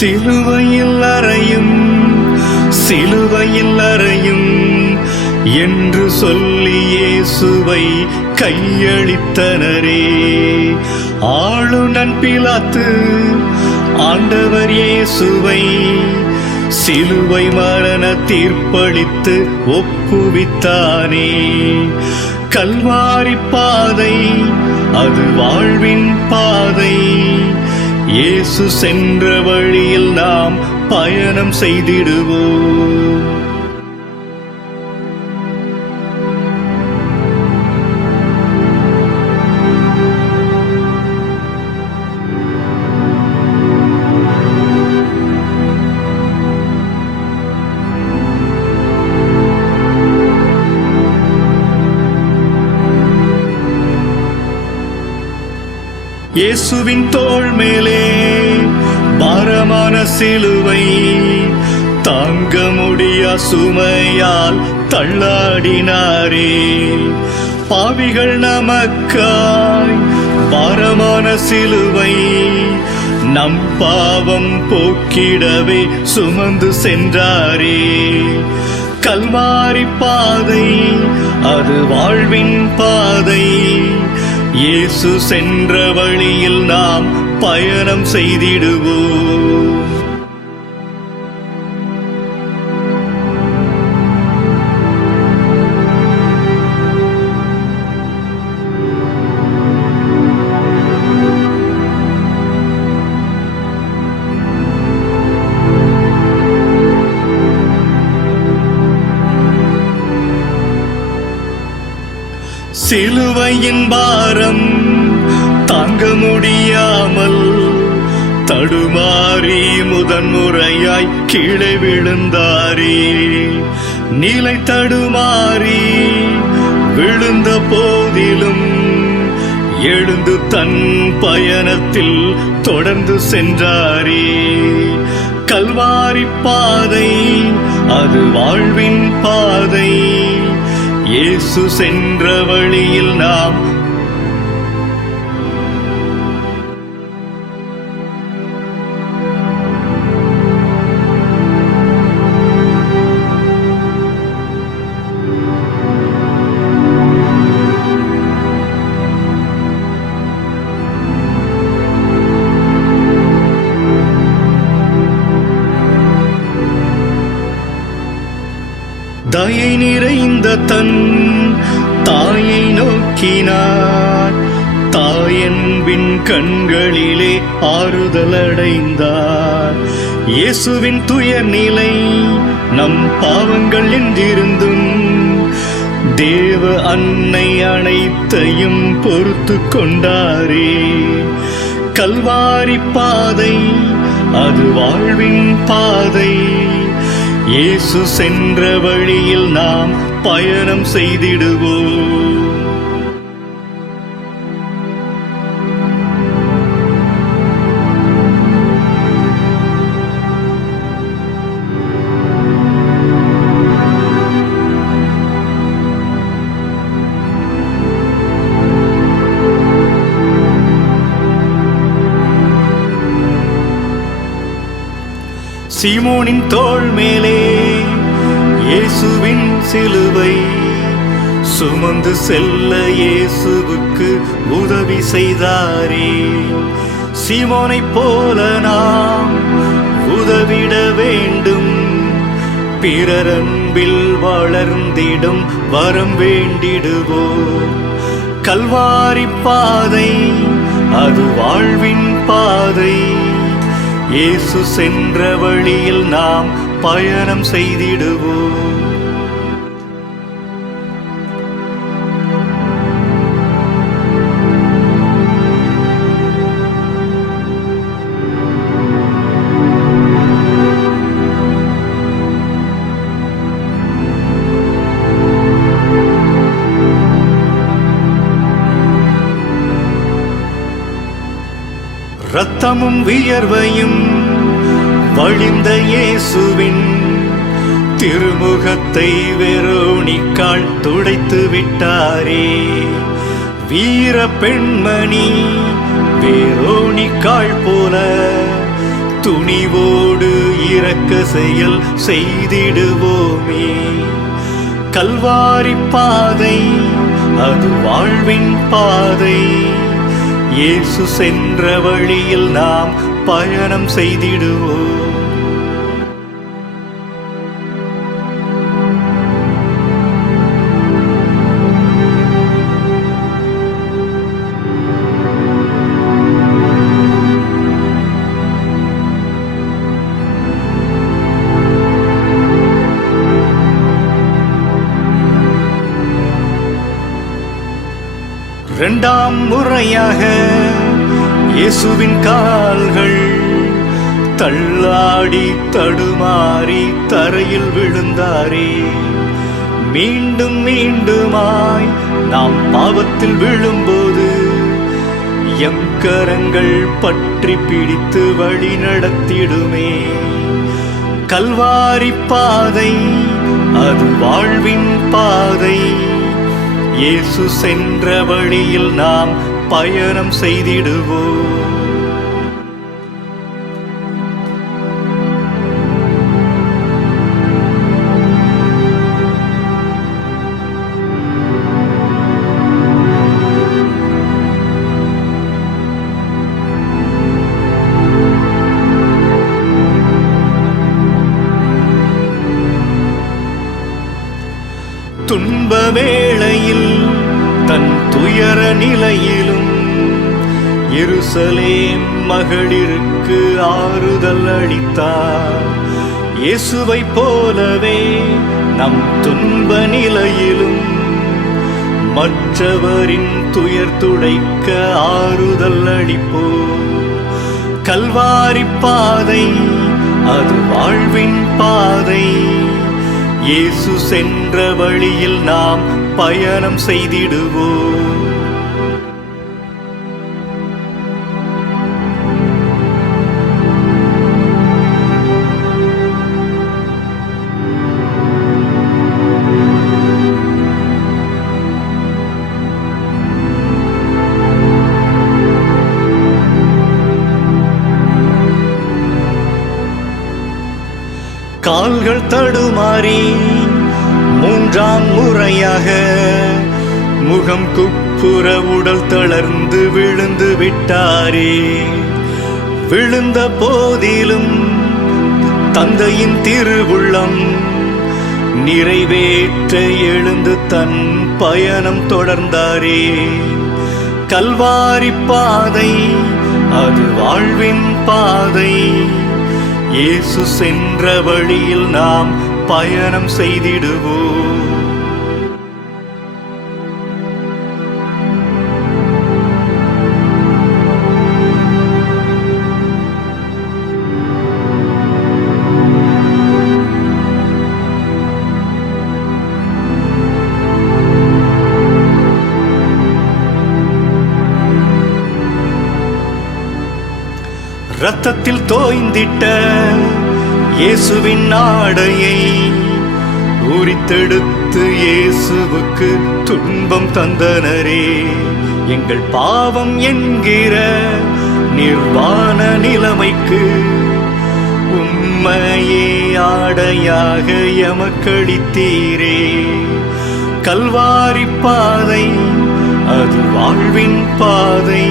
சிலுவையில் அறையும் சிலுவையில் அறையும் என்று சொல்லி இயேசுவை கையளித்தனரே. ஆளுநன் பிலாத்து ஆண்டவர் இயேசுவை சிலுவை மரண தீர்ப்பளித்து ஒப்புவித்தானே. கல்வாரி பாதை அது வாழ்வின் பாதை. இயேசு சென்ற வழியில் நாம் பயணம் செய்திடுவோம். இயேசுவின் தோள் மேலே பாரமான சிலுவை தாங்க முடியா சுமையால் தள்ளாடினாரே. பாவிகள் நமக்காய் பாரமான சிலுவை நம் பாவம் போக்கிடவே சுமந்து சென்றாரே. கல்வாரி பாதை அது வாழ்வின் பாதை. இயேசு சென்ற வழியில் நாம் பயணம் செய்திடுவோம். சிலுவையின் பாரம் தாங்க முடியாமல் தடுமாறி முதன்முறையாய் கீழே விழுந்தாரே. நிலை தடுமாறி விழுந்த போதிலும் எழுந்து தன் பயணத்தில் தொடர்ந்து சென்றாரே. கல்வாரி பாதை அது வாழ்வின் பாதை. இயேசு சென்ற வழியில் நாம் தயை நிறைந்த தன் தாயை நோக்கினார். தாயன்பின் கண்களிலே ஆறுதல் அடைந்தார். இயேசுவின் துயர் நிலை நம் பாவங்கள் என்றிருந்தும் தேவ அன்னை அனைத்தையும் பொறுத்து கொண்டாரே. கல்வாரி பாதை அது வாழ்வின் பாதை. இயேசு சென்ற வழியில் நாம் பயணம் செய்திடுவோம். சீமோனின் தோள் மேலே இயேசுவின் சிலுவை சுமந்து செல்ல இயேசுவுக்கு உதவி செய்தாரே. சீமோனைப் போல நாம் உதவிட வேண்டும். பிறர் அன்பில் வளர்ந்திடும் வரம் வேண்டிடுவோம். கல்வாரி பாதை அது வாழ்வின் பாதை. இயேசு சென்ற வழியில் நாம் பயணம் செய்திடுவோம். இரத்தமும் வியர்வையும் வழிந்த இயேசுவின் திருமுகத்தை வெரோனிக்காள் துடைத்து விட்டாரே. வீர பெண்மணி வெரோனிக்காள் போல துணிவோடு இரக்க செயல் செய்திடுவோமே. கல்வாரி பாதை அது வாழ்வின் பாதை. இயேசு சென்ற வழியில் நாம் பயணம் செய்திடுவோம். இரண்டாம் முறையாக இயேசுவின் கால்கள் தள்ளாடி தடுமாறி தரையில் விழுந்தாரே. மீண்டும் மீண்டுமாய் நாம் பாவத்தில் விழும்போது எம் கரங்கள் பற்றி பிடித்து வழி நடத்திடுமே. கல்வாரி பாதை அது வாழ்வின் பாதை. இயேசு சென்ற வழியில் நாம் பயணம் செய்திடுவோம். துன்ப வேளையில் தன் துயர நிலையிலும் எருசலேம் மகளிருக்கு ஆறுதல் அளித்தார். இயேசுவை போலவே நம் துன்ப நிலையிலும் மற்றவரின் துயர் துடைக்க ஆறுதல் அளிப்போம். கல்வாரி பாதை அது வாழ்வின் பாதை. இயேசு சென்ற வழியில் நாம் பயணம் செய்திடுவோம். கால்கள் தடுமாறி மூன்றாம் முறையாக முகம் குப்புற உடல் தளர்ந்து விழுந்து விட்டாரே. விழுந்த போதிலும் தந்தையின் திருவுள்ளம் நிறைவேற்ற எழுந்து தன் பயணம் தொடர்ந்தாரே. கல்வாரி பாதை அது வாழ்வின் பாதை. இயேசு சென்ற வழியில் நாம் பயணம் செய்திடுவோம். இரத்தத்தில் தோய்ந்திட்ட இயேசுவின் ஆடையை உரித்தெடுத்து இயேசுவுக்கு துன்பம் தந்தனரே. எங்கள் பாவம் என்கிற நிர்வாண நிலைமைக்கு உம்மையே ஆடையாக எமக்களித்தீரே. கல்வாரி பாதை அது வாழ்வின் பாதை.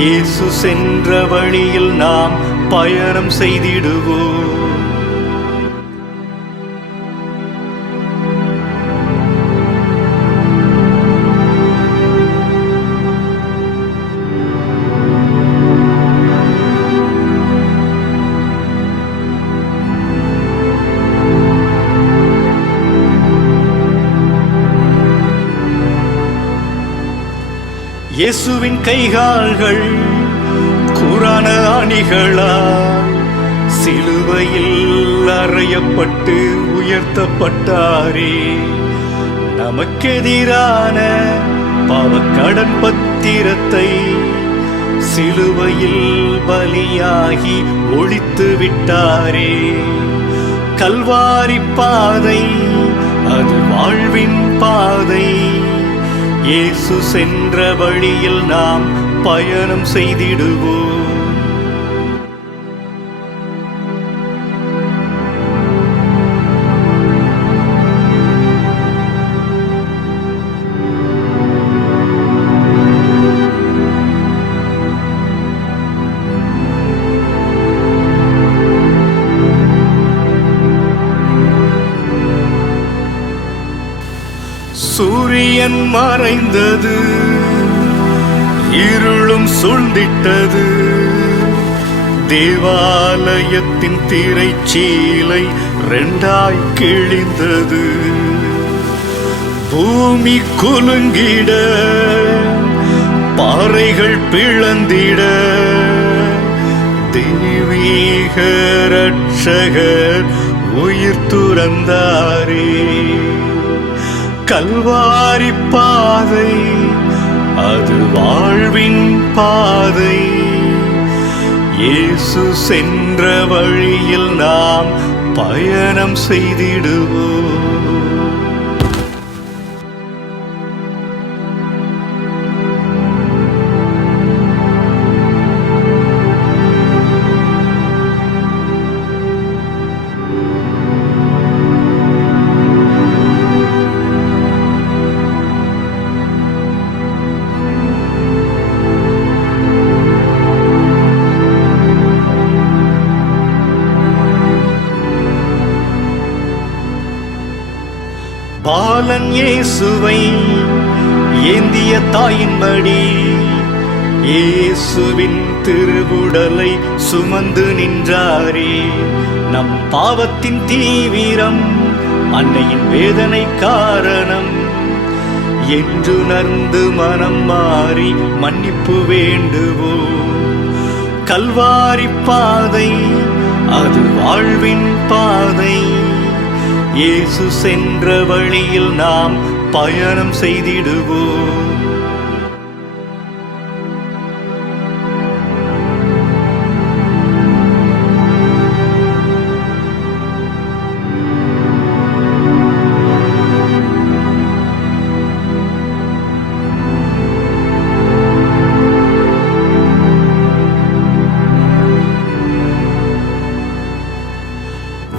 இயேசு சென்ற வழியில் நாம் பயணம் செய்திடுவோம். இயேசுவின் கைகால்கள் கூரான அணிகளால் சிலுவையில் அறையப்பட்டு உயர்த்தப்பட்டாரே. நமக்கெதிரான பாவக்கடன் பத்திரத்தை சிலுவையில் பலியாகி ஒழித்து விட்டாரே. கல்வாரி பாதை அது வாழ்வின் பாதை. இயேசு சென்ற வழியில் நாம் பயணம் செய்திடுவோம். மறைந்தது, இருளும் சூழ்ந்திட்டது. தேவாலயத்தின் திரைச்சீலை ரெண்டாய் கிழிந்தது. பூமி குலுங்கிட, பாறைகள் பிளந்திட, தெய்வீக ரட்சகர் உயிர் துறந்தாரே. கல்வாரி பாதை அது வாழ்வின் பாதை. இயேசு சென்ற வழியில் நாம் பயணம் செய்திடுவோம். பாலன் இயேசுவை ஏந்திய தாயின் மடி, இயேசுவின் திருவுடலை சுமந்து நின்றாரே. நம் பாவத்தின் தீவிரம், அன்னையின் வேதனை காரணம் என்றுணர்ந்து மனம் மாறி மன்னிப்பு வேண்டுவோம். கல்வாரி பாதை அது வாழ்வின் பாதை. இயேசு சென்ற வழியில் நாம் பயணம் செய்திடுவோம்.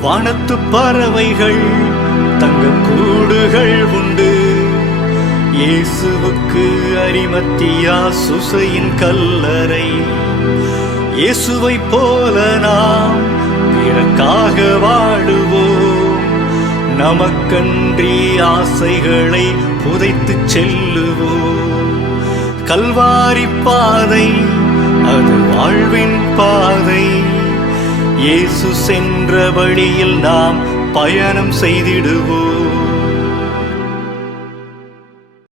வானத்து பறவைகள் தங்க கூடுகள் உண்டு. இயேசுவுக்கு அரிமத்தியா சுசையின் கல்லறை. இயேசுவை போல நாம் பிறக்காக வாழுவோம். நமக்கன்றி ஆசைகளை புதைத்து செல்லுவோம். கல்வாரி பாதை அது வாழ்வின் பாதை. இயேசு சென்ற வழியில் நாம் பயணம் செய்திடுவோம்.